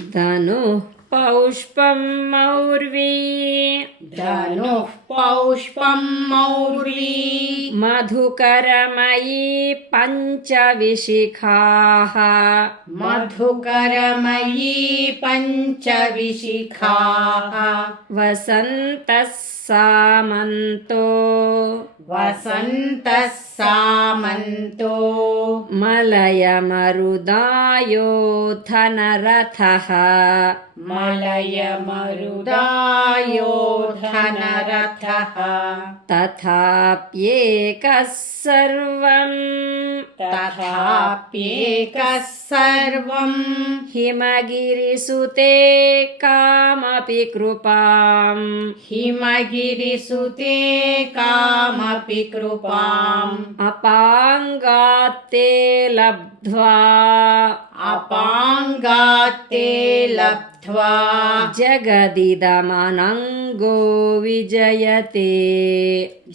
धनुः पौष्पं मौर्वी धनुः पौष्पं मौर्वी मधुकरमयी पञ्चविशिखाः मधुकरमयी पञ्चविशिखाः वसन्तः सामन्तो वसन्तः सामन्तो मलयमरुदायो धनरथः मलयमरुदायो धनरथः तथाप्येकः सर्वं हिमगिरिसुते कामपि कृपाम् हिमगिरिसुते कामपि कृपाम् अपाङ्गात्ते लब्ध्वा अपाङ्गात्ते लब्ध्वा जगदिदमनङ्गो विजयते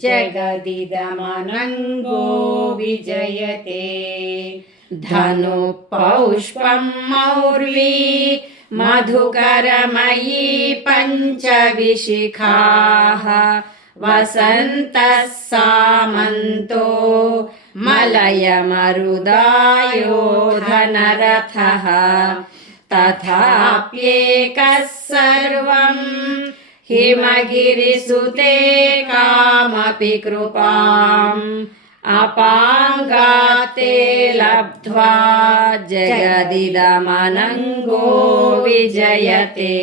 जगदिदमनङ्गो विजयते धनुः पौष्पं मौर्वी मधुकरमयी पञ्चविशिखाः वसन्तः सामन्तो मलयमरुदायो धनरथः तथाप्येकः सर्वं हिमगिरिसुते कामपि कृपाम् अपाङ्गात्ते लब्ध्वा जगदिदमनङ्गो विजयते।